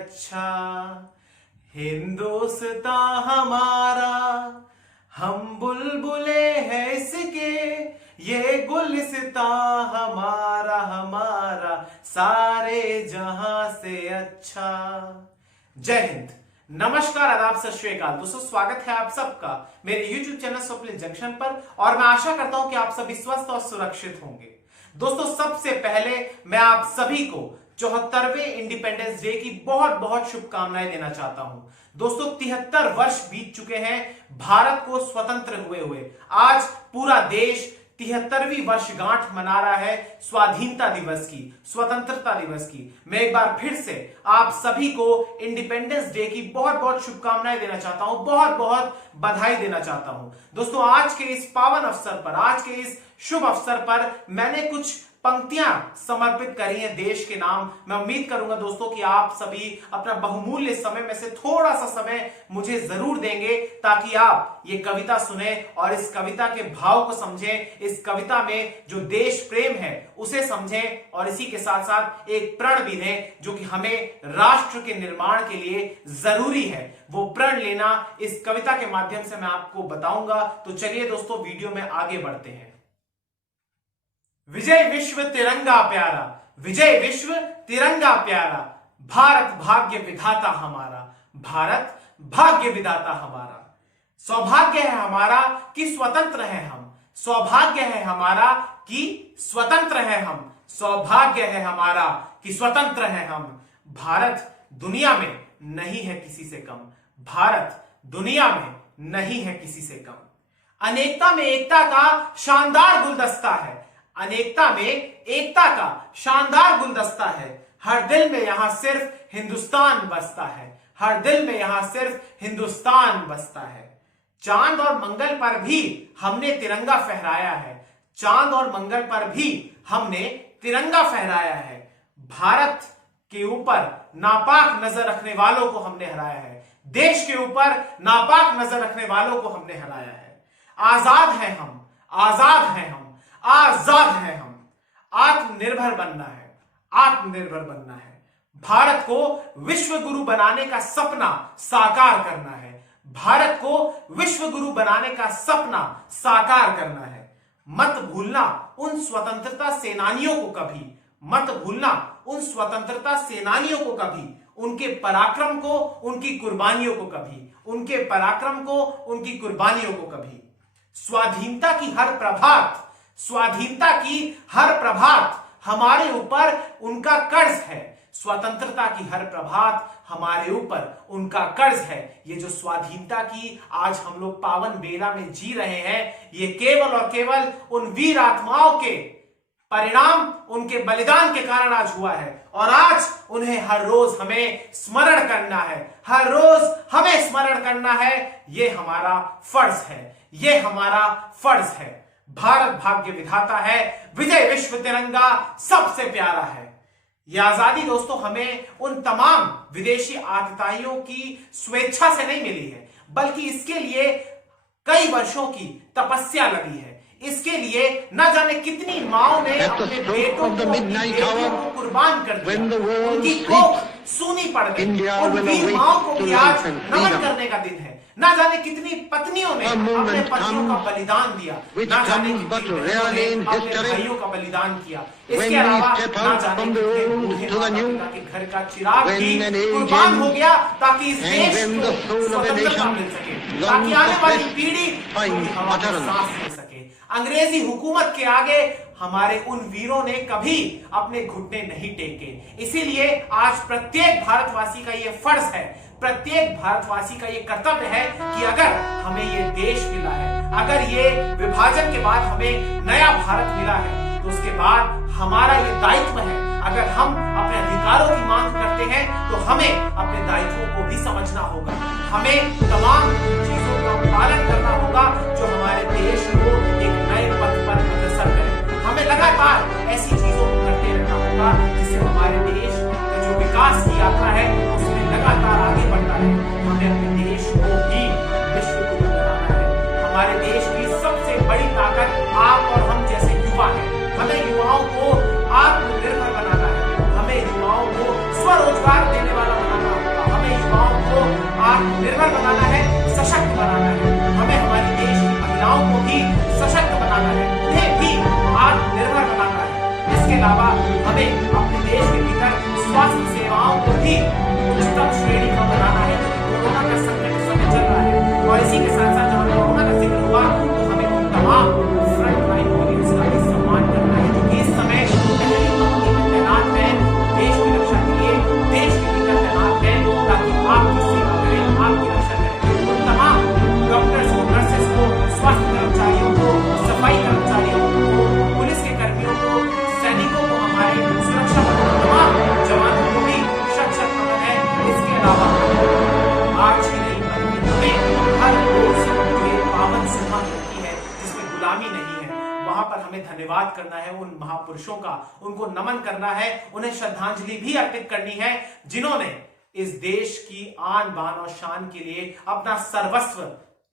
अच्छा। हिंदुस्तान हमारा, हम बुलबुले हैं इसके, ये गुलिस्तां हमारा हमारा सारे जहां से अच्छा। जय हिंद, नमस्कार, आदाब, सत श्री अकाल। दोस्तों, स्वागत है आप सबका मेरे YouTube चैनल स्वप्निल जंक्शन पर और मैं आशा करता हूं कि आप सभी स्वस्थ और सुरक्षित होंगे। दोस्तों, सबसे पहले मैं आप सभी को 74वें इंडिपेंडेंस डे की बहुत बहुत शुभकामनाएं देना चाहता हूं। दोस्तों, 73 वर्ष बीत चुके हैं भारत को स्वतंत्र हुए। आज पूरा देश 73वीं वर्षगांठ मना रहा है स्वाधीनता दिवस की, स्वतंत्रता दिवस की। मैं एक बार फिर से आप सभी को इंडिपेंडेंस डे की बहुत बहुत शुभकामनाएं देना चाहता हूं, बहुत बहुत बधाई देना चाहता हूं। दोस्तों, आज के इस पावन अवसर पर, आज के इस शुभ अवसर पर मैंने कुछ पंक्तियां समर्पित करी हैं देश के नाम। मैं उम्मीद करूंगा दोस्तों कि आप सभी अपना बहुमूल्य समय में से थोड़ा सा समय मुझे जरूर देंगे ताकि आप ये कविता सुने और इस कविता के भाव को समझें, इस कविता में जो देश प्रेम है उसे समझें और इसी के साथ साथ एक प्रण भी लें जो कि हमें राष्ट्र के निर्माण के लिए जरूरी है। वो प्रण लेना इस कविता के माध्यम से मैं आपको बताऊंगा। तो चलिए दोस्तों, वीडियो में आगे बढ़ते हैं। विजय विश्व तिरंगा प्यारा, विजय विश्व तिरंगा प्यारा, भारत भाग्य विधाता हमारा, भारत भाग्य विधाता हमारा। सौभाग्य है हमारा कि स्वतंत्र है हम, सौभाग्य है हमारा कि स्वतंत्र है हम, सौभाग्य है हमारा कि स्वतंत्र है हम। भारत दुनिया में नहीं है किसी से कम, भारत दुनिया में नहीं है किसी से कम। अनेकता में एकता का शानदार गुलदस्ता है, अनेकता में एकता का शानदार गुलदस्ता है। हर दिल में यहां सिर्फ हिंदुस्तान बसता है, हर दिल में यहां सिर्फ हिंदुस्तान बसता है। चांद और मंगल पर भी हमने तिरंगा फहराया है, चांद और मंगल पर भी हमने तिरंगा फहराया है। भारत के ऊपर नापाक नजर रखने वालों को हमने हराया है, देश के ऊपर नापाक नजर रखने वालों को हमने हराया है। आजाद हैं हम, आजाद हैं हम, आजाद है हम। आत्मनिर्भर बनना है, आत्मनिर्भर बनना है। भारत को विश्व गुरु बनाने का सपना साकार करना है, भारत को विश्व गुरु बनाने का सपना साकार करना है। मत भूलना उन स्वतंत्रता सेनानियों को कभी, मत भूलना उन स्वतंत्रता सेनानियों को कभी, उनके पराक्रम को, उनकी कुर्बानियों को कभी, उनके पराक्रम को, उनकी कुर्बानियों को कभी। स्वाधीनता की हर प्रभात, स्वाधीनता की हर प्रभात हमारे ऊपर उनका कर्ज है, स्वतंत्रता की हर प्रभात हमारे ऊपर उनका कर्ज है। ये जो स्वाधीनता की आज हम लोग पावन बेला में जी रहे हैं, ये केवल और केवल उन वीर आत्माओं के परिणाम, उनके बलिदान के कारण आज हुआ है और आज उन्हें हर रोज हमें स्मरण करना है, हर रोज हमें स्मरण करना है। ये हमारा फर्ज है, ये हमारा फर्ज है। भारत भाग्य विधाता है, विजय विश्व तिरंगा सबसे प्यारा है। यह आजादी दोस्तों हमें उन तमाम विदेशी आतताइयों की स्वेच्छा से नहीं मिली है, बल्कि इसके लिए कई वर्षों की तपस्या लगी है। इसके लिए न जाने कितनी माओ ने अपने बेटों को कुर्बान कर दिया, उनकी कोख सूनी पड़ गई। उन वीर माओ को भी आज नमन करने का दिन है। ना जाने कितनी पत्नियों ने अपने पतियों का बलिदान दिया, ना जाने कितनी बहनों ने अपने भाइयों का बलिदान किया। इसके अलावा ना जाने कितने बूढ़े के घर का चिराग भी कुर्बान हो गया ताकि इस देश को स्वतंत्रता मिल सके, ताकि आने वाली पीढ़ी हवा में सांस ले सके। अंग्रेजी हुकूमत के आगे हमारे उन वीरों ने कभी अपने घुटने नहीं टेके। इसीलिए आज प्रत्येक भारतवासी का ये फर्ज है, प्रत्येक भारतवासी का ये कर्तव्य है कि अगर हमें ये देश मिला है, अगर ये विभाजन के बाद हमें नया भारत मिला है, तो उसके बाद हमारा ये दायित्व है। अगर हम अपने अधिकारों की मांग करते हैं तो हमें अपने दायित्वों को भी समझना होगा, हमें तमाम चीजों का पालन करना होगा जो हमारे देश को एक नए पथ पर अग्रसर करे। हमें लगातार ऐसी चीजों को करते रहना होगा जिससे हमारे देश का जो विकास की यात्रा है उसमें लगातार आगे बढ़ता है। हमें अपने देश को भी विश्व गुरु बनाना है। हमारे देश की सबसे बड़ी ताकत आप और हम जैसे युवा हैं। हमें युवाओं को आत्मनिर्भर बनाना है, हमें युवाओं को स्वरोजगार देने वाला बनाना आत्मनिर्भर बनाना है, सशक्त बनाना है। हमें हमारी देश की महिलाओं को भी सशक्त बनाना है, उन्हें भी आत्मनिर्भर बनाना है। इसके अलावा हमें अपने देश के भीतर स्वास्थ्य सेवाओं को भी उच्चतम श्रेणी का बनाना है, क्योंकि कोरोना का संकट इस समय चल रहा है। और इसी के साथ साथ जब कोरोना का जिक्र हुआ तो हमें उन तमाम फ्रंट लाइन वॉरियर्स का भी सम्मान करना है, जो कि इस समय पहली पंक्ति में तैनात है, देश की रक्षा के लिए देश के भीतर तैनात है, ताकि आपकी सेवा करें, आपकी रक्षा करें। उन तमाम डॉक्टर्स को, नर्सेस को, स्वास्थ्य कर्मचारियों को, सफाई कर्मचारियों को, पुलिस के कर्मियों को, सैनिकों को, हमारे सुरक्षा बलों के तमाम जवानों को भी शत शत नमन है। इसके अलावा आज ही नहीं बल्कि हमें हर रोज ये पावन सुबह मिलती है जिसमें गुलामी नहीं है, वहां पर हमें धन्यवाद करना है उन महापुरुषों का, उनको नमन करना है, उन्हें श्रद्धांजलि भी अर्पित करनी है, जिन्होंने इस देश की आन बान और शान के लिए अपना सर्वस्व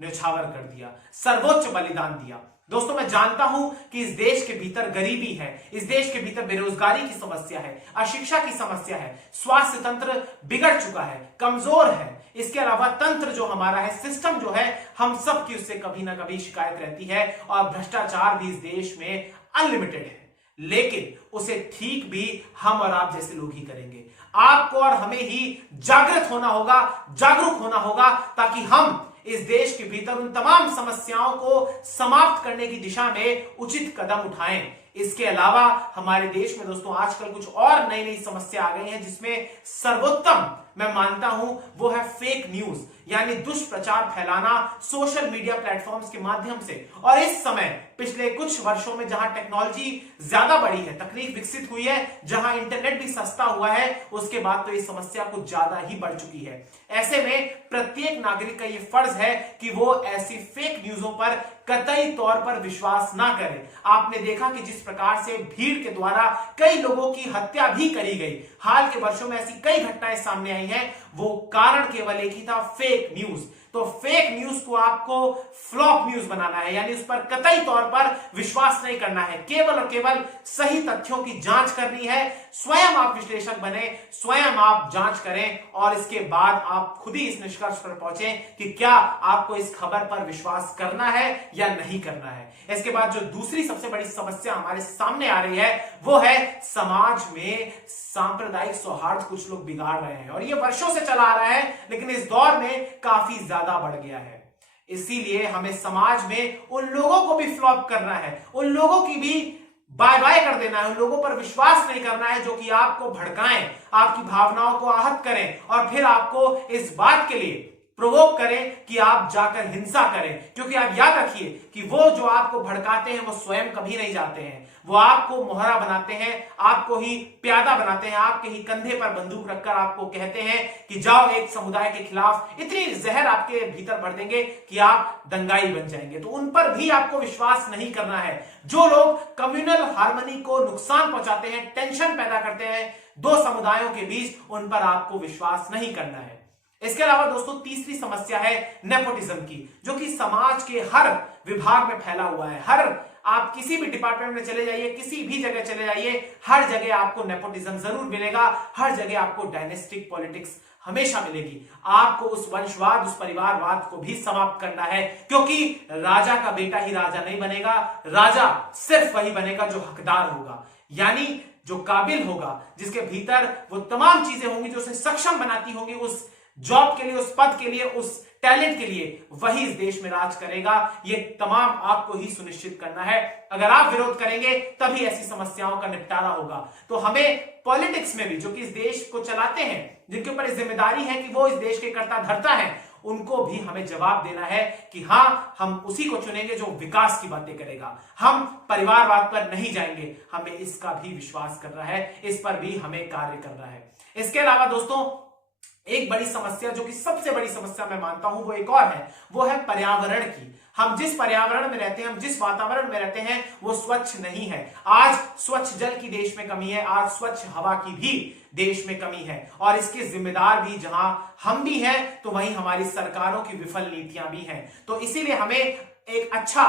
न्यौछावर कर दिया, सर्वोच्च बलिदान दिया। दोस्तों, मैं जानता हूं कि इस देश के भीतर गरीबी है, इस देश के भीतर बेरोजगारी की समस्या है, अशिक्षा की समस्या है, स्वास्थ्य तंत्र बिगड़ चुका है, कमजोर है। इसके अलावा तंत्र जो हमारा है, सिस्टम जो है, हम सब की उससे कभी ना कभी शिकायत रहती है, और भ्रष्टाचार भी इस देश में अनलिमिटेड है। लेकिन उसे ठीक भी हम और आप जैसे लोग ही करेंगे। आपको और हमें ही जागृत होना होगा, जागरूक होना होगा, ताकि हम इस देश के भीतर उन तमाम समस्याओं को समाप्त करने की दिशा में उचित कदम उठाएं। इसके अलावा हमारे देश में दोस्तों आजकल कुछ और नई नई समस्या आ गई हैं, जिसमें सर्वोत्तम मैं मानता हूं वो है फेक न्यूज, यानी दुष्प्रचार फैलाना सोशल मीडिया प्लेटफॉर्म्स के माध्यम से। और इस समय पिछले कुछ वर्षों में जहां टेक्नोलॉजी ज्यादा बढ़ी है, तकनीक विकसित हुई है, जहां इंटरनेट भी सस्ता हुआ है, उसके बाद तो इस समस्या कुछ ज्यादा ही बढ़ चुकी है। ऐसे में प्रत्येक नागरिक का यह फर्ज है कि वो ऐसी फेक न्यूजों पर कतई तौर पर विश्वास ना करें। आपने देखा कि जिस प्रकार से भीड़ के द्वारा कई लोगों की हत्या भी करी गई, हाल के वर्षों में ऐसी कई घटनाएं सामने आई हैं, वो कारण केवल एक ही था, फेक न्यूज। तो फेक न्यूज को आपको फ्लॉप न्यूज बनाना है, यानी उस पर कतई तौर पर विश्वास नहीं करना है, केवल और केवल सही तथ्यों की जांच करनी है। स्वयं आप विश्लेषक बने, स्वयं आप जांच करें, और इसके बाद आप खुद ही इस निष्कर्ष पर पहुंचे कि क्या आपको इस खबर पर विश्वास करना है या नहीं करना है। इसके बाद जो दूसरी सबसे बड़ी समस्या हमारे सामने आ रही है, वो है समाज में सांप्रदायिक सौहार्द कुछ लोग बिगाड़ रहे हैं, और ये वर्षों से चला आ रहा है, लेकिन इस दौर में काफी ज्यादा बढ़ गया है। इसीलिए हमें समाज में उन लोगों को भी फ्लॉप करना है, उन लोगों की भी बाय बाय कर देना है, उन लोगों पर विश्वास नहीं करना है जो कि आपको भड़काएं, आपकी भावनाओं को आहत करें, और फिर आपको इस बात के लिए प्रोवोक करें कि आप जाकर हिंसा करें। क्योंकि आप याद रखिए कि वो जो आपको भड़काते हैं वो स्वयं कभी नहीं जाते हैं, वो आपको मोहरा बनाते हैं, आपको ही प्यादा बनाते हैं, आपके ही कंधे पर बंदूक रखकर आपको कहते हैं कि जाओ एक समुदाय के खिलाफ, इतनी जहर आपके भीतर भर देंगे कि आप दंगाई बन जाएंगे। तो उन पर भी आपको विश्वास नहीं करना है। जो लोग कम्युनल हार्मनी को नुकसान पहुंचाते हैं, टेंशन पैदा करते हैं दो समुदायों के बीच, उन पर आपको विश्वास नहीं करना है। इसके अलावा दोस्तों तीसरी समस्या है नेपोटिज्म की, जो कि समाज के हर विभाग में फैला हुआ है। हर आप किसी भी डिपार्टमेंट में चले जाइए, किसी भी जगह चले जाइए, हर जगह आपको नेपोटिज्म जरूर मिलेगा, हर जगह आपको डायनेस्टिक पॉलिटिक्स हमेशा मिलेगी। आपको उस वंशवाद, उस परिवारवाद को भी समाप्त करना है, क्योंकि राजा का बेटा ही राजा नहीं बनेगा, राजा सिर्फ वही बनेगा जो हकदार होगा, यानी जो काबिल होगा, जिसके भीतर वो तमाम चीजें होंगी जो उसे सक्षम बनाती होंगी उस जॉब के लिए, उस पद के लिए, उस टैलेंट के लिए, वही इस देश में राज करेगा। ये तमाम आपको ही सुनिश्चित करना है। अगर आप विरोध करेंगे तभी ऐसी समस्याओं का निपटारा होगा। तो हमें पॉलिटिक्स में भी, जो कि इस देश को चलाते हैं, जिनके ऊपर जिम्मेदारी है कि वो इस देश के कर्ता धर्ता है, उनको भी हमें जवाब देना है कि हां, हम उसी को चुनेंगे जो विकास की बातें करेगा, हम परिवारवाद पर नहीं जाएंगे। हमें इसका भी विश्वास करना है, इस पर भी हमें कार्य करना है। इसके अलावा दोस्तों एक बड़ी समस्या, जो कि सबसे बड़ी समस्या मैं मानता हूं, वो एक और है, वो है पर्यावरण की। हम जिस पर्यावरण में रहते हैं, हम जिस वातावरण में रहते हैं, वो स्वच्छ नहीं है। आज स्वच्छ जल की देश में कमी है, आज स्वच्छ हवा की भी देश में कमी है, और इसके जिम्मेदार भी जहां हम भी हैं, तो वहीं हमारी सरकारों की विफल नीतियां भी हैं। तो इसीलिए हमें एक अच्छा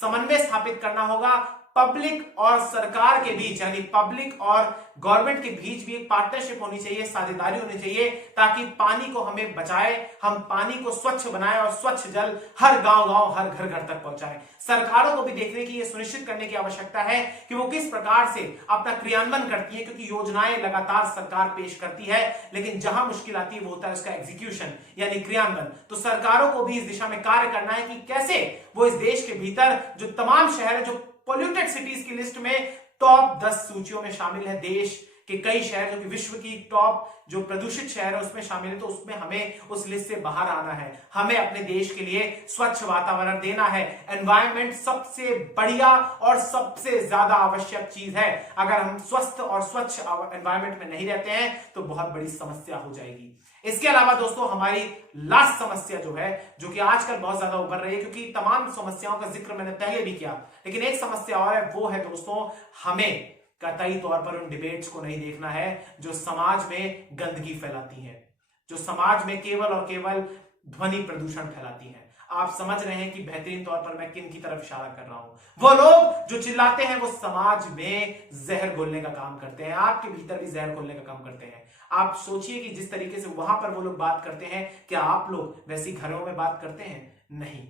समन्वय स्थापित करना होगा पब्लिक और सरकार के बीच यानी पब्लिक और गवर्नमेंट के बीच भी एक पार्टनरशिप होनी चाहिए, साझेदारी होनी चाहिए, ताकि पानी को हमें बचाए, हम पानी को स्वच्छ बनाए और स्वच्छ जल हर गांव-गांव, हर घर-घर तक पहुंचाए। सरकारों को भी देखने की, ये सुनिश्चित करने की आवश्यकता है कि वो किस प्रकार से अपना क्रियान्वयन करती है, क्योंकि योजनाएं लगातार सरकार पेश करती है, लेकिन जहां मुश्किल आती है वो होता है उसका एग्जीक्यूशन यानी क्रियान्वयन। तो सरकारों को भी इस दिशा में कार्य करना है कि कैसे वो इस देश के भीतर जो तमाम शहर है, जो पोल्यूटेड सिटीज की लिस्ट में टॉप 10 सूचियों में शामिल है, देश के कई शहर जो कि विश्व की टॉप जो प्रदूषित शहर है उसमें शामिल है, तो उसमें हमें उस लिस्ट से बाहर आना है। हमें अपने देश के लिए स्वच्छ वातावरण देना है। एनवायरनमेंट सबसे बढ़िया और सबसे ज्यादा आवश्यक चीज है। अगर हम स्वस्थ और स्वच्छ एनवायरनमेंट में नहीं रहते हैं तो बहुत बड़ी समस्या हो जाएगी। इसके अलावा दोस्तों हमारी लास्ट समस्या जो है, जो कि आजकल बहुत ज्यादा उभर रही है, क्योंकि तमाम समस्याओं का जिक्र मैंने पहले भी किया, लेकिन एक समस्या और है, वो है दोस्तों हमें कतई तौर पर उन डिबेट्स को नहीं देखना है जो समाज में गंदगी फैलाती हैं, जो समाज में केवल और केवल ध्वनि प्रदूषण फैलाती हैं। आप समझ रहे हैं कि बेहतरीन तौर पर मैं किन की तरफ इशारा कर रहा हूं। वो लोग जो चिल्लाते हैं वो समाज में जहर घोलने का काम करते हैं, आपके भीतर भी जहर घोलने का काम करते हैं। आप सोचिए कि जिस तरीके से वहां पर वो लोग बात करते हैं, क्या आप लोग वैसी घरों में बात करते हैं? नहीं।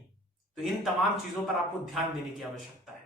तो इन तमाम चीजों पर आपको ध्यान देने की आवश्यकता है।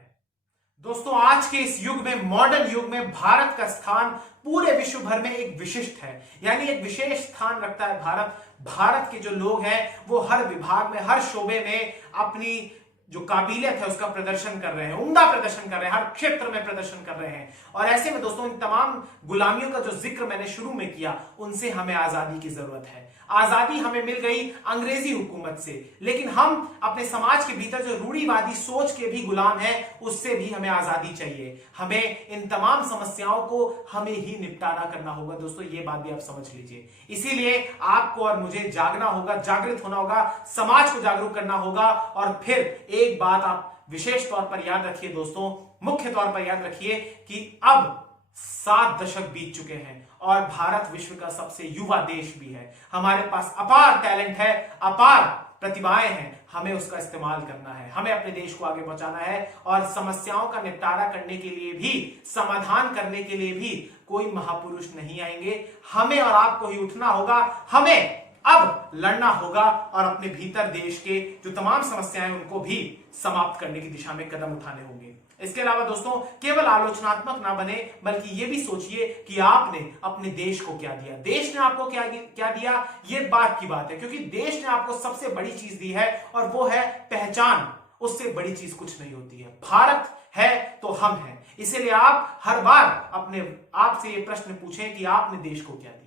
दोस्तों आज के इस युग में, मॉडर्न युग में, भारत का स्थान पूरे विश्व भर में एक विशिष्ट है, यानी एक विशेष स्थान रखता है भारत। भारत के जो लोग हैं वो हर विभाग में, हर शोबे में अपनी जो काबिलियत है उसका प्रदर्शन कर रहे हैं, उम्दा प्रदर्शन कर रहे हैं, हर क्षेत्र में प्रदर्शन कर रहे हैं। और ऐसे में दोस्तों इन तमाम गुलामियों का जो जिक्र मैंने शुरू में किया, उनसे हमें आजादी की जरूरत है। आजादी हमें मिल गई अंग्रेजी हुकूमत से, लेकिन हम अपने समाज के भीतर जो रूढ़िवादी सोच के भी गुलाम हैं, उससे भी हमें आजादी चाहिए। हमें इन तमाम समस्याओं को हमें ही निपटारा करना होगा दोस्तों, ये बात भी आप समझ लीजिए। इसीलिए आपको और मुझे जागना होगा, जागृत होना होगा, समाज को जागरूक करना होगा। और फिर एक बात आप विशेष तौर पर याद रखिए दोस्तों, मुख्य तौर पर याद रखिए कि अब 7 दशक बीत चुके हैं और भारत विश्व का सबसे युवा देश भी है। हमारे पास अपार टैलेंट है, अपार प्रतिभाएं हैं, हमें उसका इस्तेमाल करना है, हमें अपने देश को आगे पहुंचाना है। और समस्याओं का निपटारा करने के लिए भी, समाधान करने के लिए भी कोई महापुरुष नहीं आएंगे, हमें और आपको ही उठना होगा। हमें अब लड़ना होगा और अपने भीतर देश के जो तमाम समस्याएं उनको भी समाप्त करने की दिशा में कदम उठाने होंगे। इसके अलावा दोस्तों केवल आलोचनात्मक ना बने, बल्कि ये भी सोचिए कि आपने अपने देश को क्या दिया, देश ने आपको क्या दिया। ये बात की बात है, क्योंकि देश ने आपको सबसे बड़ी चीज दी है और वो है पहचान। उससे बड़ी चीज कुछ नहीं होती है। भारत है तो हम हैं। इसीलिए आप हर बार अपने आप से ये प्रश्न पूछें कि आपने देश को क्या दिया,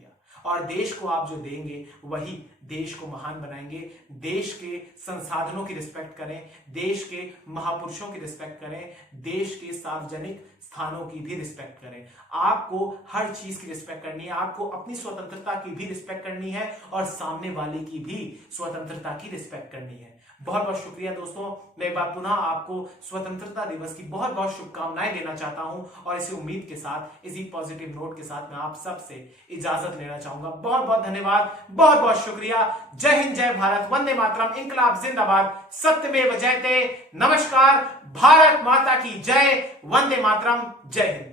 और देश को आप जो देंगे वही देश को महान बनाएंगे। देश के संसाधनों की रिस्पेक्ट करें, देश के महापुरुषों की रिस्पेक्ट करें, देश के सार्वजनिक स्थानों की भी रिस्पेक्ट करें। आपको हर चीज की रिस्पेक्ट करनी है, आपको अपनी स्वतंत्रता की भी रिस्पेक्ट करनी है और सामने वाले की भी स्वतंत्रता की रिस्पेक्ट करनी है। बहुत बहुत शुक्रिया दोस्तों। मैं एक बार पुनः आपको स्वतंत्रता दिवस की बहुत बहुत शुभकामनाएं देना चाहता हूं और इसी उम्मीद के साथ, इसी पॉजिटिव नोट के साथ मैं आप सबसे इजाजत लेना चाहूंगा। बहुत बहुत धन्यवाद, बहुत बहुत शुक्रिया। जय हिंद, जय भारत, वंदे मातरम, इंकलाब जिंदाबाद, सत्यमेव जयते। नमस्कार, भारत माता की जय, वंदे मातरम, जय हिंद।